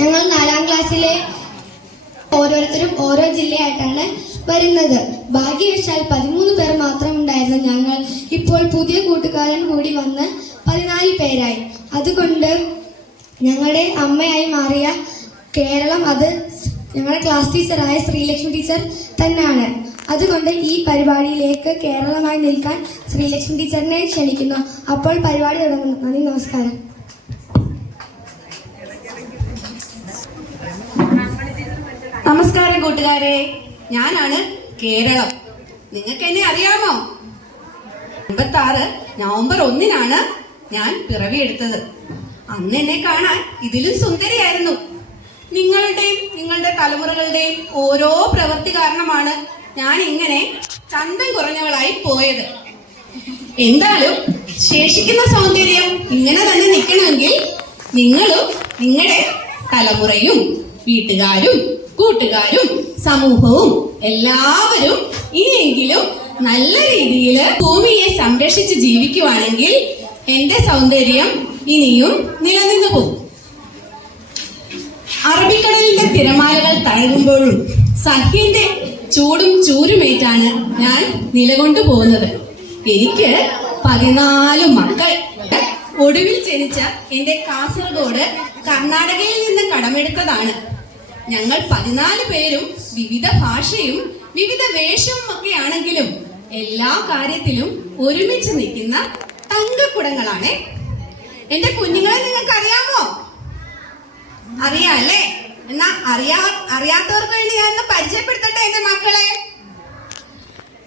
ഞങ്ങൾ 4ാം ക്ലാസ്സിലെ ഓരോരുത്തരും ഓരോ ജില്ലയായിട്ടാണ് വരുന്നത്. ഭാഗ്യവശാൽ 13 പേർ മാത്രം ഉണ്ടായിരുന്ന ഞങ്ങൾ ഇപ്പോൾ പുതിയ കൂട്ടുകാരൻ കൂടി വന്ന് 14 പേരായി. അതുകൊണ്ട് ഞങ്ങളുടെ അമ്മയായി മാറിയ കേരളം അത് ഞങ്ങളുടെ ക്ലാസ് ടീച്ചറായ ശ്രീലക്ഷ്മി ടീച്ചർ തന്നെയാണ്. അതുകൊണ്ട് ഈ പരിപാടിയിലേക്ക് കേരളമായി നിൽക്കാൻ ശ്രീലക്ഷ്മി ടീച്ചറിനെ ക്ഷണിക്കുന്നു. അപ്പോൾ പരിപാടി തുടങ്ങുന്നു. നന്ദി, നമസ്കാരം. നമസ്കാരം കൂട്ടുകാരെ, ഞാനാണ് കേരളം. നിങ്ങൾക്ക് എന്നെ അറിയാമോ? 56 നവംബർ 1-നാണ് ഞാൻ പിറവിയെടുത്തത്. അന്ന് എന്നെ കാണാൻ ഇതിലും സുന്ദരിയായിരുന്നു. നിങ്ങളുടെയും നിങ്ങളുടെ തലമുറകളുടെയും ഓരോ പ്രവൃത്തി കാരണമാണ് ഞാൻ ഇങ്ങനെ ചന്തം കുറഞ്ഞവളായി പോയത്. എന്തായാലും ശേഷിക്കുന്ന സൗന്ദര്യം ഇങ്ങനെ തന്നെ നിൽക്കണമെങ്കിൽ നിങ്ങളും നിങ്ങളുടെ തലമുറയും വീട്ടുകാരും കൂട്ടുകാരും സമൂഹവും എല്ലാവരും ഇനിയെങ്കിലും നല്ല രീതിയിൽ ഭൂമിയെ സംരക്ഷിച്ച് ജീവിക്കുവാണെങ്കിൽ എന്റെ സൗന്ദര്യം ഇനിയും നിലനിന്നു പോകും. അറബിക്കടലിന്റെ തിരമാലകൾ തഴകുമ്പോഴും സഹ്യന്റെ ചൂടും ചൂരുമേറ്റാണ് ഞാൻ നിലകൊണ്ടു പോകുന്നത്. എനിക്ക് 14 മക്കൾ. ഒടുവിൽ ജനിച്ച എന്റെ കാസർഗോഡ് കർണാടകയിൽ നിന്ന് കടമെടുത്തതാണ്. ഞങ്ങൾ 14 പേരും വിവിധ ഭാഷയും വിവിധ വേഷവും ഒക്കെ ആണെങ്കിലും എല്ലാ കാര്യത്തിലും ഒരുമിച്ച് നിൽക്കുന്ന തങ്കക്കുടങ്ങളാണ്. എന്റെ കുഞ്ഞുങ്ങളെ നിങ്ങൾക്ക് അറിയാമോ? അറിയാല്ലേ? എന്നാ അറിയാത്തവർക്ക് വേണ്ടി ഞാൻ പരിചയപ്പെടുത്തട്ടെ എന്റെ മക്കളെ.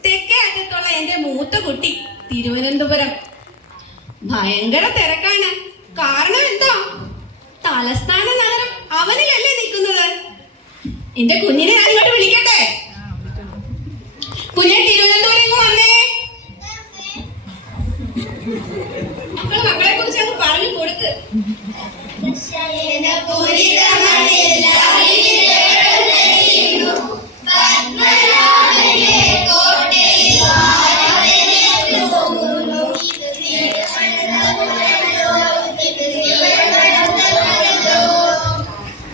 തെക്കേ അറ്റത്തുള്ള എന്റെ മൂത്ത കുട്ടി തിരുവനന്തപുരം. ഭയങ്കര തിരക്കാണ്. കാരണം എന്താ? തലസ്ഥാന നഗരം അവനിലല്ലേ നിൽക്കുന്നത്. എന്റെ കുഞ്ഞിനെ ഞാൻ ഇങ്ങോട്ട് വിളിക്കട്ടെ. കുഞ്ഞെ തിരുവനന്തപുരം ഇങ്ങ് വന്നേ. മക്കളെ കുറിച്ച് അങ്ങ് പറഞ്ഞു കൊടുക്ക്.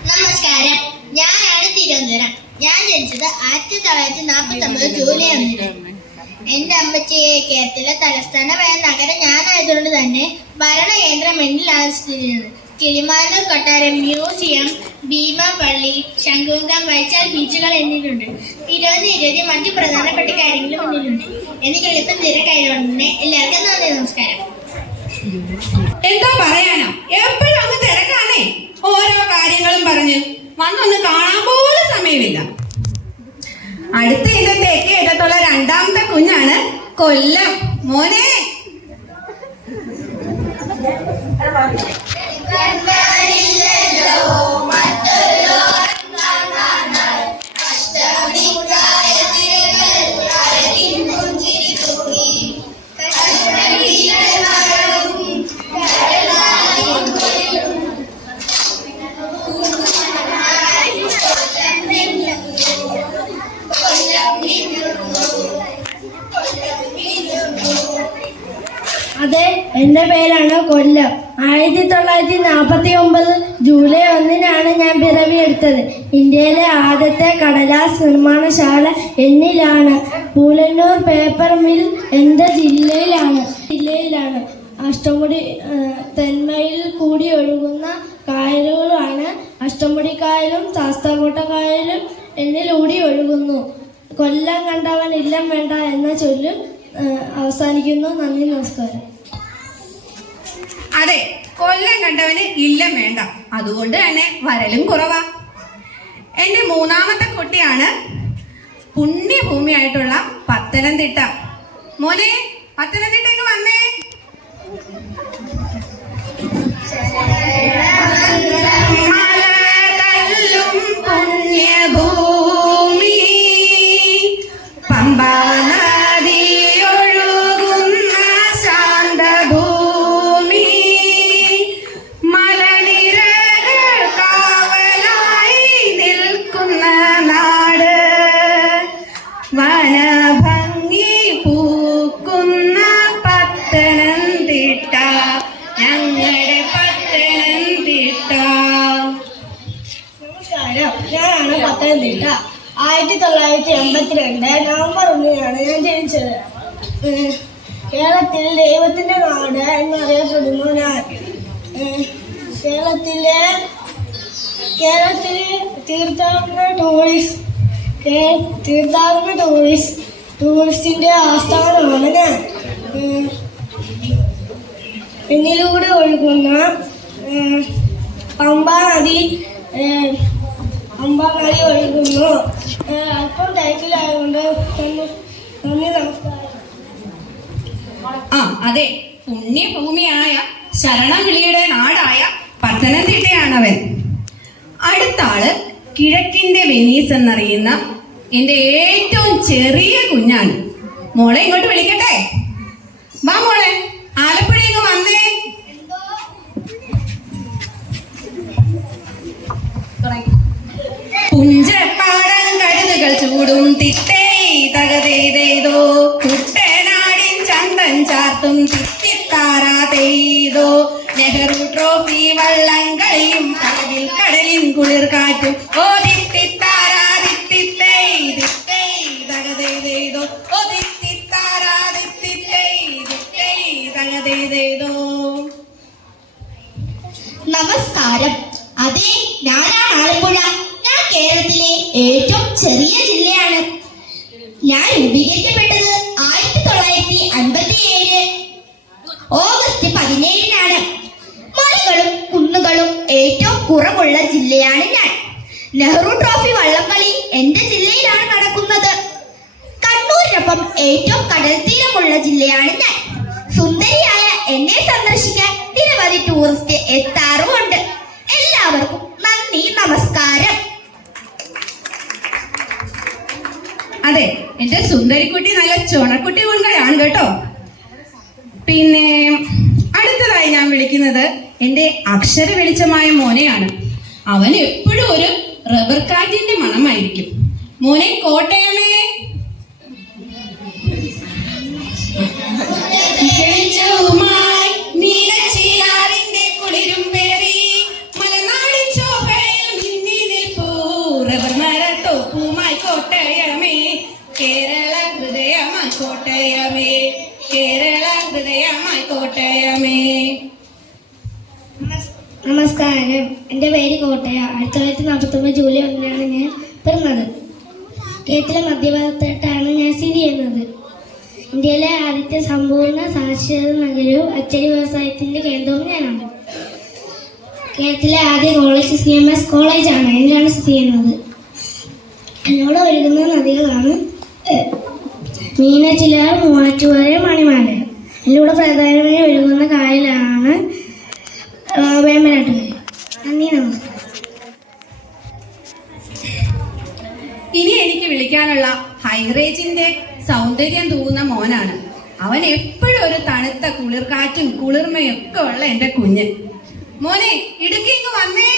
നമസ്കാരം, ഞാനാണ് തിരുവനന്തപുരം. ഞാൻ ജനിച്ചത് 1949 ജൂലൈ 1-ന്. എന്റെ അമ്മച്ചിയെ കേരളത്തിലെ തലസ്ഥാനമായ നഗരം ഞാനായതുകൊണ്ട് തന്നെ ഭരണകേന്ദ്രം എന്നിലാണ് സ്ഥിതി ചെയ്യുന്നത്. കിളിമാനൂർ കൊട്ടാരം, മ്യൂസിയം, ഭീമാപള്ളി, ശംഖുമുഖം, വൈച്ചാൽ ബീച്ചുകൾ എന്നിവയുണ്ട്. നിരവധി മറ്റു പ്രധാനപ്പെട്ട കാര്യങ്ങളും എന്നിലുണ്ട്. എനിക്ക് എളുപ്പം തിരക്കായതുകൊണ്ട് എല്ലാവർക്കും നന്ദി, നമസ്കാരം. എന്താ പറയാനോ, എപ്പോഴും അങ്ങ് തിരക്കാണേ. ഓരോ കാര്യങ്ങളും പറഞ്ഞ് വന്നൊന്ന് കാണാൻ പോലും സമയമില്ല. അടുത്ത എന്റെ തെക്കേ അറ്റത്തുള്ള 2ാമത്തെ കുഞ്ഞാണ് കൊല്ലം. മോനെ അതെ, എന്റെ പേരാണ് കൊല്ലം. 1949 ജൂലൈ 1-നാണ് ഞാൻ പിറവിയെടുത്തത്. ഇന്ത്യയിലെ ആദ്യത്തെ കടലാസ് നിർമ്മാണശാല എന്നിലാണ്. പൂലന്നൂർ പേപ്പർ മിൽ എന്റെ ജില്ലയിലാണ്. അഷ്ടമുടി തെന്മയിൽ കൂടി ഒഴുകുന്ന കായലുകളാണ് അഷ്ടമുടിക്കായലും ശാസ്താംകോട്ടക്കായലും എന്നിലൂടെ ഒഴുകുന്നു. കൊല്ലം കണ്ടവൻ ഇല്ലം വേണ്ട എന്ന ചൊല്ല് അവസാനിക്കുന്നു. നന്ദി, നമസ്കാരം. അതെ, കൊല്ലം കണ്ടവന് ഇല്ലം വേണ്ട. അതുകൊണ്ട് തന്നെ വരലും കുറവാ. എന്റെ 3ാമത്തെ കുട്ടിയാണ് പുണ്യഭൂമിയായിട്ടുള്ള പത്തനംതിട്ട. മോനെ, പത്തനംതിട്ടയ്ക്ക് വന്നേ. മലതല്ലും പുണ്യഭൂമി പമ്പാ വനഭംഗി പൂക്കുന്ന പത്തനംതിട്ട, ഞങ്ങളുടെ പത്തനംതിട്ട. ഞാനാണ് പത്തനംതിട്ട. 1982 നവംബർ 1-നാണ് ഞാൻ ജനിച്ചത്. കേരളത്തിൽ ദൈവത്തിന്റെ നാട് എന്നറിയപ്പെടുന്നു ഞാൻ. കേരളത്തിൽ തീർത്ഥാടന ടൂറിസ്റ്റിന്റെ ആസ്ഥാനമാണ് ഞാൻ. എന്നിലൂടെ ഒഴുകുന്ന പമ്പാ നദി ഒഴുകുന്നു. അല്പം തിരക്കിലായതുകൊണ്ട് നന്ദി, നമസ്കാരം. അതെ, പുണ്യഭൂമിയായ ശരണവിളിയുടെ നാടായ പത്തനംതിട്ടയാണവൻ. അടുത്ത ആള് കിഴക്കിന്റെ വെനീസ് എന്നറിയുന്ന എന്റെ ഏറ്റവും ചെറിയ കുഞ്ഞാണ്. മോളെ ഇങ്ങോട്ട് വിളിക്കട്ടെ? വാ മോളെ, ആലപ്പുഴ ഇങ്ങ് വന്നേ. പുഞ്ചപ്പാടം കഴുതുകൾ ചൂടും തിത്തേ തകതേതേതോ, കുട്ടനാടിൻ ചന്തൻ ചാർത്തും തിത്തിത്താറാ തെയ്തോ, നെഹ്റു ട്രോഫി വള്ളം കളിയും കടലിൻ കുളിർ കാറ്റും, ഓ തിത്തിത്താറാ തിത്തിത്തേ തിത്തേ തകതേതേതോ, ഓ തിത്തിത്താറാ തിത്തിത്തേ തിത്തേ തകതേതേതോ. നമസ്കാരം. അതെ, ഞാനാണ് ആലപ്പുഴ. ഞാൻ കേരളത്തിലെ ഏറ്റവും ചെറിയ ജില്ലയാണ്. ഞാൻ രൂപീകരിക്കപ്പെട്ടത് 1957 ഓഗസ്റ്റ് 17-നാണ്. മലകളും കുന്നുകളും ഏറ്റവും കുറവുള്ള ജില്ലയാണ് ഞാൻ. നെഹ്റു ട്രോഫി വള്ളംകളി എന്റെ ജില്ലയിലാണ് നടക്കുന്നത്. കണ്ണൂരിനൊപ്പം ഏറ്റവും കടൽ തീരമുള്ള ജില്ലയാണ് ഞാൻ. സുന്ദരിയായ എന്നെ സന്ദർശിക്കാൻ നിരവധി ടൂറിസ്റ്റ് എത്താറുമുണ്ട്. എല്ലാവർക്കും നന്ദി, നമസ്കാരം. അതെ, എന്റെ സുന്ദരിക്കുട്ടി നല്ല ചുണക്കുട്ടി കുട്ടികളാണ് കേട്ടോ. പിന്നെ അടുത്തതായി ഞാൻ വിളിക്കുന്നത് എന്റെ അക്ഷര വെളിച്ചമായ മോനെയാണ്. അവൻ എപ്പോഴും ഒരു റബ്ബർ കാറ്റിന്റെ മണമായിരിക്കും. മോനെ കോട്ടയമേ. നീലച്ചീലാറിന്റെ കുളിരും പേറി മലനാടിൻ ശോഭയിൽ മിന്നി നിൽപ്പൂ റബ്ബർ മരത്തോപ്പുമായി കോട്ടയമേ, കേരള ഹൃദയമായി കോട്ടയമേ, കേരള ഹൃദയമായി കോട്ടയമേ. നമസ്കാരം. എൻ്റെ പേര് കോട്ടയ. 1949 ജൂലൈ 1-നാണ് ഞാൻ പിറന്നത്. കേരളത്തിലെ മധ്യഭാഗത്തായിട്ടാണ് ഞാൻ സ്ഥിതി ചെയ്യുന്നത്. ഇന്ത്യയിലെ ആദ്യത്തെ സമ്പൂർണ്ണ സാക്ഷരത നഗരവും അച്ചടി വ്യവസായത്തിൻ്റെ കേന്ദ്രവും ഞാനാണ്. കേരളത്തിലെ ആദ്യ കോളേജ് CMS കോളേജാണ് എന്നിലാണ് സ്ഥിതി ചെയ്യുന്നത്. എന്നോട് ഒഴുകുന്ന നദികളാണ് മീനച്ചിലാർ, മൂവാറ്റുപുഴ, മണിമല. ഇതിലൂടെ പ്രധാനമായി ഒഴുകുന്ന കായലാണ് വേമ്പനാട്ട്. നന്ദി, നമസ്കാരം. ഇനി എനിക്ക് വിളിക്കാനുള്ള ഹൈറേഞ്ചിന്റെ സൗന്ദര്യം തൂകുന്ന മോനാണ്. അവൻ എപ്പോഴും ഒരു തണുത്ത കുളിർക്കാറ്റും കുളിർമയും ഒക്കെ ഉള്ള എന്റെ കുഞ്ഞ്. മോനെ, ഇടുക്കി ഇങ്ങ് വന്നേ.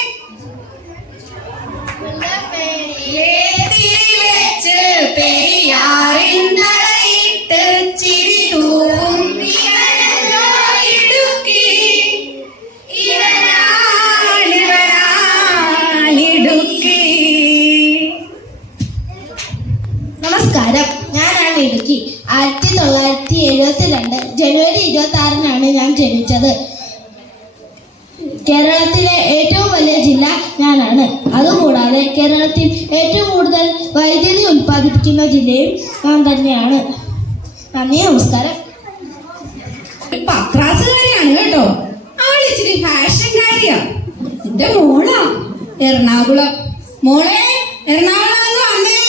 പെരിയാറിൻ തലയിട്ട് ചിരി തൂവും ഇടുക്കി, ഇടുക്കി. നമസ്കാരം. ഞാനാണ് ഇടുക്കി. 1972 ജനുവരി 26-നാണ് ഞാൻ ജനിച്ചത്. കേരളത്തിലെ ഏറ്റവും വലിയ ജില്ല ഞാനാണ്. അതുകൂടാതെ കേരളത്തിൽ ഏറ്റവും കൂടുതൽ വൈദ്യുതി ഉൽപ്പാദിപ്പിക്കുന്ന ജില്ലയും ഞാൻ തന്നെയാണ്. നന്ദി, നമസ്കാരം. പത്രാസുകാരിയാണ് കേട്ടോ. ആളിച്ചിരി ഫാഷൻകാരിയാ. എന്റെ മോളാ എറണാകുളം. മോളെ, എറണാകുളം വന്നേ.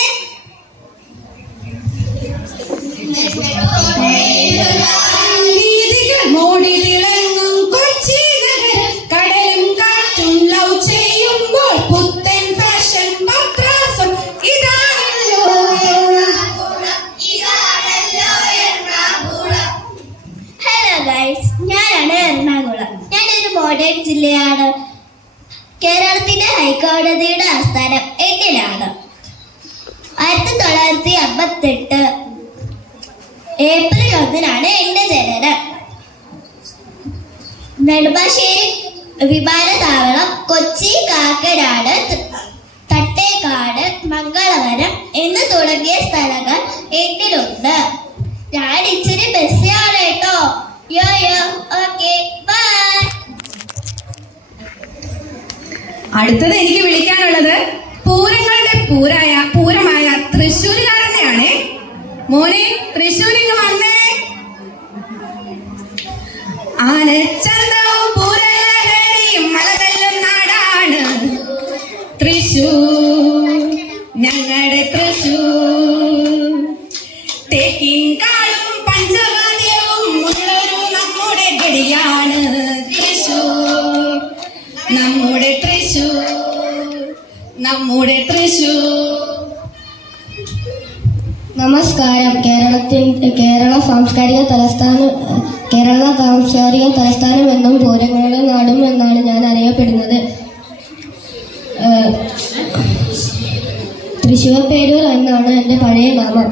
മോടി തിളങ്ങും കൊച്ചി നഗരം, കടലും കാറ്റും ലവ് ചെയ്യുമ്പോൾ പുത്തൻ ഫാഷൻ പത്രാസം ഇതാണല്ലോ. ഹലോ ഗൈസ്, ഞാനാണ് എറണാകുളം. ഞാനൊരു മോഡേൺ ജില്ലയാണ്. കേരളത്തിലെ ഹൈക്കോടതിയുടെ ആസ്ഥാനം എന്നിലാണ്. 1958 ഏപ്രിൽ 1-നാണ് എന്റെ ജനനം. നെടുമ്പാശ്ശേരി വിമാനത്താവളം, കൊച്ചി, കാക്കനാട്, തട്ടേക്കാട് മംഗളവരം എന്ന് തുടങ്ങിയ സ്ഥലങ്ങൾ എട്ടിലുണ്ട്. ഞാൻ ഇച്ചിരി ബസ്സിയാണ് കേട്ടോ. യോ ഓക്കെ ബൈ. അടുത്തത് എനിക്ക് വിളിക്കാനുള്ളത് പൂരങ്ങളുടെ പൂരമായ തൃശ്ശൂരുകാരനെയാണേ. മോനെ തൃശ്ശൂരിന് വന്നേ. ആനച്ചന്തവും പൂരലഹരിയും മലകല്ലും നാടാണ് തൃശ്ശൂർ, ഞങ്ങളുടെ തൃശ്ശൂർ. തേക്കിൻകാടും പഞ്ചവാദ്യവും ഉള്ളൊരു നമ്മുടെ ഗടിയാണ് തൃശ്ശൂർ, നമ്മുടെ തൃശ്ശൂർ, നമ്മുടെ തൃശ്ശൂർ. നമസ്കാരം. കേരള സാംസ്കാരിക തലസ്ഥാനം എന്നും പൂരങ്ങളുടെ നാടും എന്നാണ് ഞാൻ അറിയപ്പെടുന്നത്. തൃശ്ശൂർ പേരൂർ എന്നാണ് എൻ്റെ പഴയ നാമം.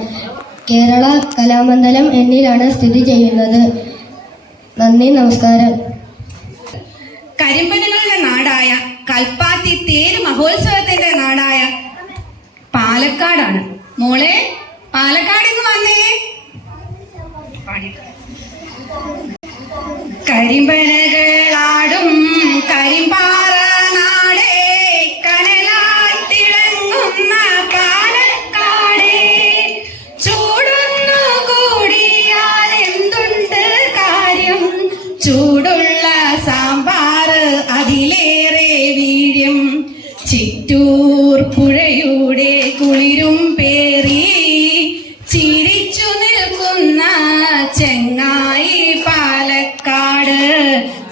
കേരള കലാമണ്ഡലം എന്നിലാണ് സ്ഥിതി ചെയ്യുന്നത്. നന്ദി, നമസ്കാരം. കരിമ്പനുകളുടെ നാടായ കൽപ്പാത്തി തേര് മഹോത്സവത്തിന്റെ നാടായ പാലക്കാടാണ്. മോളെ പാലക്കാടിന്ന് വന്നേ. കരിമ്പനകളാടും കരിമ്പാറ നാടേ, കനലായി തിളങ്ങുന്ന പാലക്കാടേ. ചൂടൊന്നു കൂടിയാൽ എന്തുണ്ട് കാര്യം, ചൂടുള്ള സാമ്പാറ് അതിലേറെ വീര്യം. ചിറ്റൂർ പുഴയുടെ കുളിരും പേറി ചിരിച്ചു നിൽക്കുന്ന ചെങ്ങായി പാലക്കാട്,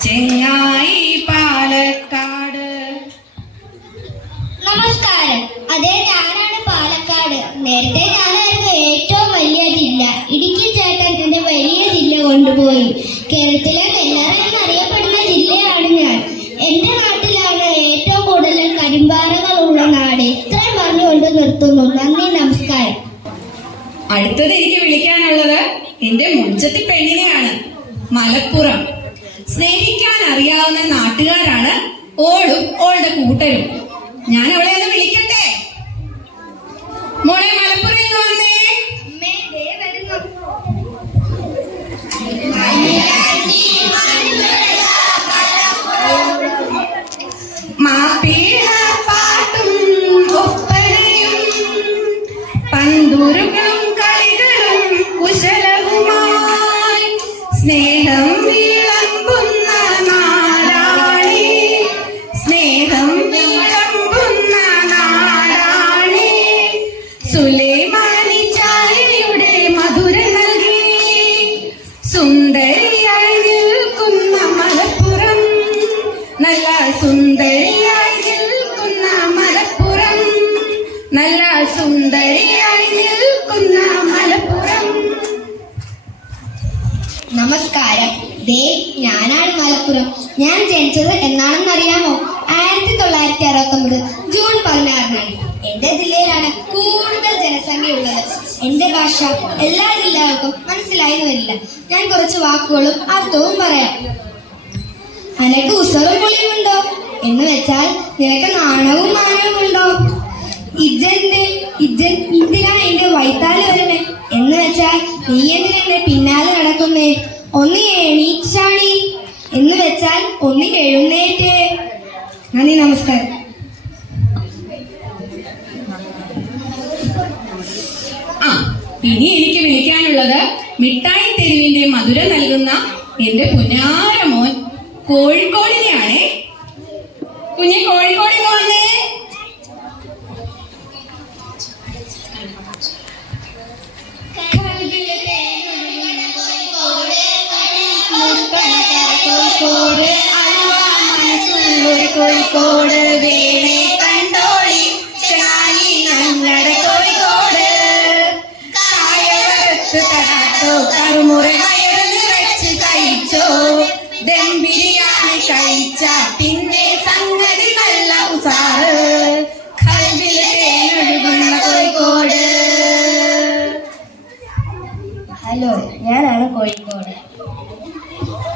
ചെങ്ങായി പാലക്കാട്. നമസ്കാരം. അതെ, ഞാനാണ് പാലക്കാട്. നേരത്തെ ഞാനായിരുന്നു ഏറ്റവും വലിയ ജില്ല. ഇടുക്കി ചേട്ടൻ എന്റെ വലിയ ജില്ല കൊണ്ടുപോയി. കേരളത്തിലെ നെല്ലറ എന്നറിയപ്പെടുന്ന ജില്ലയാണ് ഞാൻ. എന്റെ നാട്ടിലാണ് ഏറ്റവും കൂടുതൽ കരിമ്പാറകളുള്ള നാട്. ഇത്രയും പറഞ്ഞുകൊണ്ട് നിർത്തുന്നു. നന്ദി, നമസ്കാരം. അടുത്തത് എനിക്ക് വിളിക്കാനുള്ളത് എന്റെ മുഞ്ചത്തി പെണ്ണിനെയാണ്. മലപ്പുറം. സ്നേഹിക്കാൻ അറിയാവുന്ന നാട്ടുകാരാണ് ഓളും ഓളുടെ കൂട്ടരും. ഞാൻ അവളെ ഒന്ന് വിളിക്കട്ടെ. മോളെ മലപ്പുറം ഇങ്ങ് വന്നേ. മാപ്പിള പാട്ടും ഒപ്പനയും പന്തുരുകളും കളികളും കുശലവുമായി സ്നേഹം വിളമ്പുന്ന നാടാണി, സ്നേഹം വിളമ്പുന്ന നാടാണി. സുലൈമാനി ചായയുടെ മധുരം നൽകി സുന്ദരിയായി നിൽക്കുന്ന മലപ്പുറം, നല്ല സുന്ദരിയായി നിൽക്കുന്ന മലപ്പുറം, നല്ല സുന്ദരിയായി നിൽക്കുന്ന മലപ്പുറം. നമസ്കാരം. ദേ ഞാനാണ് മലപ്പുറം. ഞാൻ ജനിച്ചത് എന്നാണെന്നറിയാമോ? 1969 ജൂൺ 16-നാണ്. എന്റെ ജില്ലയിലാണ് കൂടുതൽ ജനസംഖ്യയുള്ളത്. എന്റെ ഭാഷ എല്ലാ ജില്ലകൾക്കും മനസ്സിലായെന്ന് വരില്ല. ഞാൻ കുറച്ച് വാക്കുകളും അർത്ഥവും പറയാം. അനക്ക് ഉസറും പൊളിയുമുണ്ടോ എന്ന് വെച്ചാൽ നിനക്ക് നാണവും മാനവും ഉണ്ടോ? എന്തിനാ എന്റെ വൈത്താല് വരണേ എന്ന് വെച്ചാൽ നീ എന്തിനാ എന്റെ പിന്നാലെ നടക്കുന്നേ? ഒന്ന് എണീച്ചാണി എന്ന് വെച്ചാൽ ഒന്ന് എഴുന്നേറ്റേ. നന്ദി, നമസ്കാരം. ഇനി എനിക്ക് വിളിക്കാനുള്ളത് മിഠായി തെരുവിന്റെ മധുരം നൽകുന്ന എന്റെ പുന്നാര മോൻ കോഴിക്കോടിനെയാണേ. കുഞ്ഞെ കോഴിക്കോട് വന്നേ. കോഴിക്കോട് വേണേ കണ്ടോളി ചാനി ഞങ്ങളുടെ കോഴിക്കോട്. കായവരത്ത് തരാട്ടോ കറുമുറ വയറ് നിറച്ച് കഴിച്ചോ. ദം ബിരിയാണി കഴിച്ച പിന്നെ സംഗതി നല്ല ഉസാറ്. കൽവില് തേനൊഴുകുന്ന കോഴിക്കോട്. ഹലോ, ഞാനാണ് കോഴിക്കോട്.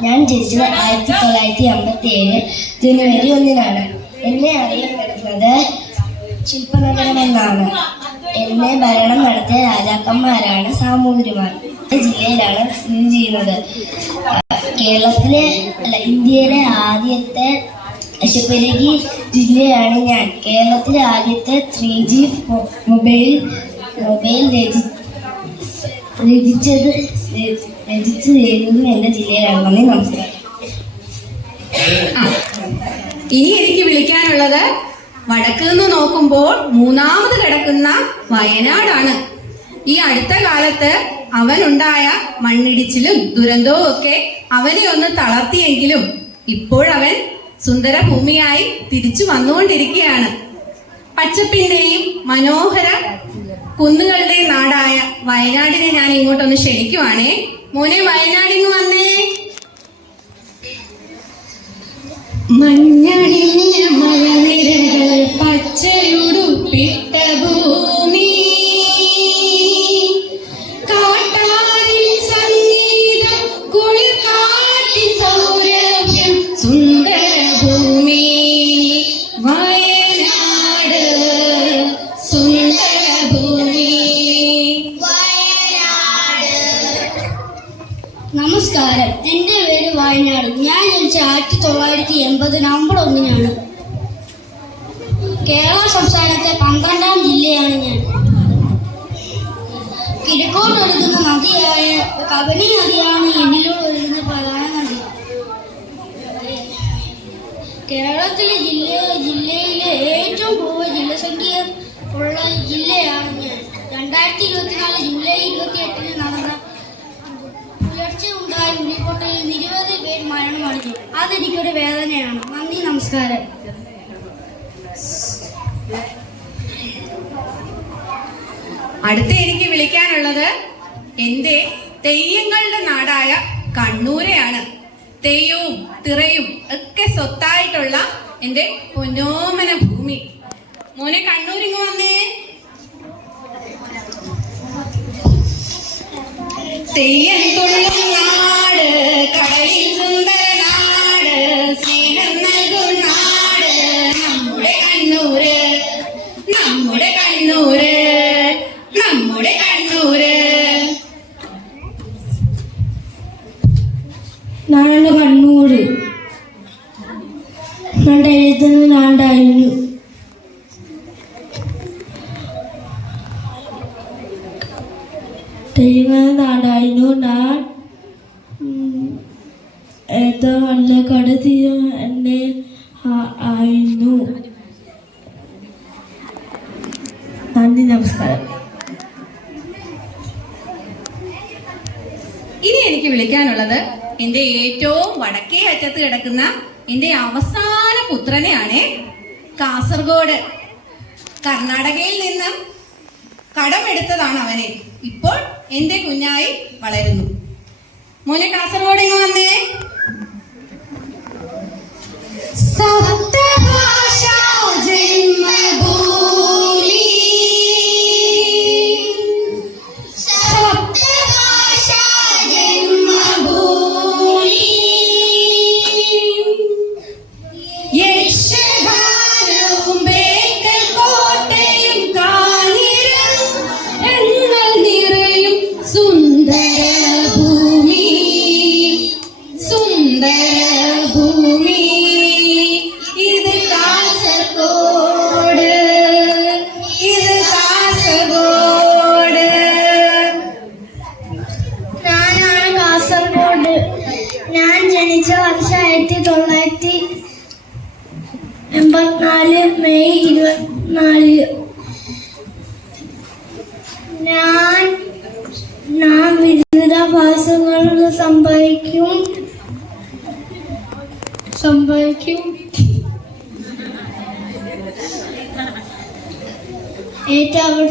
ഞാൻ ജനിച്ചത് 1957 ജനുവരി 1-നാണ്. എന്നെ അറിയപ്പെടുന്നത് ശില്പനഗരമെന്നാണ്. എന്നെ ഭരണം നടത്തിയ രാജാക്കന്മാരാണ് സാമൂതിരിമാർ. ജില്ലയിലാണ് സ്ഥിതി ചെയ്യുന്നത്. ഇന്ത്യയിലെ ആദ്യത്തെ അശുപരകി ജില്ലയാണ് ഞാൻ. കേരളത്തിലെ ആദ്യത്തെ 3G മൊബൈൽ രചിച്ചത് എന്റെ ജില്ലയിലാണ്. നന്ദി, നമസ്കാരം. ഇനി എനിക്ക് വിളിക്കാനുള്ളത് വടക്ക് നിന്ന് നോക്കുമ്പോൾ മൂന്നാമത് കിടക്കുന്ന വയനാടാണ്. ഈ അടുത്ത കാലത്ത് അവനുണ്ടായ മണ്ണിടിച്ചിലും ദുരന്തവും ഒക്കെ അവനെ ഒന്ന് തളർത്തിയെങ്കിലും ഇപ്പോഴവൻ സുന്ദര ഭൂമിയായി തിരിച്ചു വന്നുകൊണ്ടിരിക്കുകയാണ്. പച്ചപ്പിന്റെയും മനോഹര കുന്നുകളുടെയും നാടായ വയനാടിനെ ഞാൻ ഇങ്ങോട്ടൊന്ന് ക്ഷണിക്കുവാണേ. മോനെ, വയനാടിന് വന്നേ. മഞ്ഞണിഞ്ഞ മലനിരകൾ പച്ചയുടുപ്പിട്ട ഭൂമി, കാട്ടാറിൻ സംഗീതം കുളിർക്കാട്ടിൻ സൗരഭ്യം സുന്ദര ഭൂമി വയനാട്, സുന്ദര ഭൂമി വയനാട്. നമസ്കാരം, എൻ്റെ പേര് വയനാട്. ഞാൻ ജനിച്ച 1980 നവംബർ 1-നാണ്. കേരള സംസ്ഥാനത്തെ 12ാം ജില്ലയാണ് ഞാൻ. കിഴക്കോട്ടൊഴുകുന്ന നദിയായ കബനി നദിയാണ് എന്നിലൂടെ ഒഴുകുന്ന പ്രധാന നദി. കേരളത്തിലെ ജില്ലയിലെ ഏറ്റവും കൂടുതൽ ജനസംഖ്യ ഉള്ള ജില്ലയാണ് ഞാൻ. 2024 ജൂലൈ 28-ന് നടന്ന പുലർച്ചെ ഉണ്ടായ ഉരുൾപൊട്ടലിൽ നിരവധി പേർ മരണമടഞ്ഞു. അതെനിക്കൊരു വേദനയാണ്. നന്ദി, നമസ്കാരം. അടുത്ത എനിക്ക് വിളിക്കാനുള്ളത് എന്റെ തെയ്യങ്ങളുടെ നാടായ കണ്ണൂരെയാണ്. തെയ്യവും തിറയും ഒക്കെ സ്വത്തായിട്ടുള്ള എന്റെ പൊന്നോമന ഭൂമി. മോനെ, കണ്ണൂരിങ്ങ് വന്നേ. തെയ്യം തുള്ളും നാട്, കടലിൽ സുന്ദര നാട്, സ്നേഹം നൽകും നാട് നമ്മുടെ കണ്ണൂര്, നമ്മുടെ കണ്ണൂര്, നമ്മുടെ കണ്ണൂര്. നാട് കണ്ണൂര് നാട് എഴുതുന്ന നാടായിരുന്നു. തെയ്യങ്ങളുടെ നാടായിരുന്നു. ഞാൻ ഏറ്റവും നല്ല കടത്തിയ എന്നെ ആയിരുന്നു. നന്ദി, നമസ്കാരം. ഇനി എനിക്ക് വിളിക്കാനുള്ളത് എന്റെ ഏറ്റവും വടക്കേ അറ്റത്ത് കിടക്കുന്ന എന്റെ അവസാന പുത്രനെയാണ്. കാസർഗോഡ്, കർണാടകയിൽ നിന്നും കടമെടുത്തതാണ് അവനെ. ഇപ്പോൾ എന്റെ കുഞ്ഞായി വളരുന്നു. മോനെ, കാസർഗോഡ് ഇങ്ങ് വന്നേ. സപ്തഭാഷാ ജന്മഭൂമി, സപ്തഭാഷാ ജന്മഭൂമി, യക്ഷഗാനവും ബേക്കൽ കോട്ടയും കാഞ്ഞിരം എങ്ങൾ നിറയും സുന്ദര ഭൂമി, സുന്ദര ഭൂമി. ഇത് കാസർഗോഡ്, ഇത് കാസർഗോഡ്. ഞാനാണ് കാസർഗോഡ്. ഞാൻ ജനിച്ച വർഷം 1984 മെയ് 24. ഞാൻ വിവിധ ഭാഷകൾ സംഭവിക്കും. ഏറ്റവും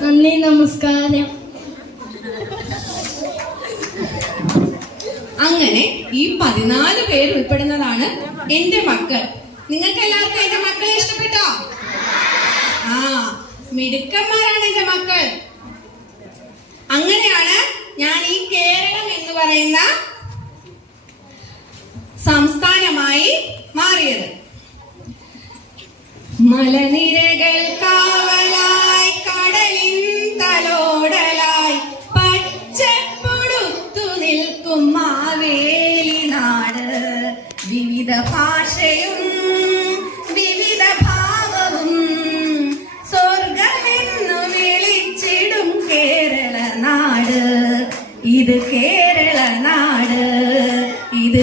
നന്ദി, നമസ്കാരം. അങ്ങനെ ഈ 14 പേര് ഉൾപ്പെടുന്നതാണ് എന്റെ മക്കൾ. നിങ്ങൾക്ക് എല്ലാവർക്കും എന്റെ മക്കളെ ഇഷ്ടപ്പെട്ടോ? ആ, മിടുക്കന്മാരാണ് എന്റെ മക്കൾ. അങ്ങനെയാണ് ഞാൻ ഈ കേരളം എന്ന് പറയുന്ന സംസ്ഥാനമായി മാറിയത്. മലനിരകൾ കാവലായി കടലിൻ തലോടലായി പച്ചപ്പൊടുത്തു നിൽക്കും മാവേലി നാട്. വിവിധ ഭാഷയും വിവിധ ഭാവവും സ്വർഗമെന്നു വിളിച്ചിടും കേരള നാട്. ഇത് കേരള നാട്, ഇത്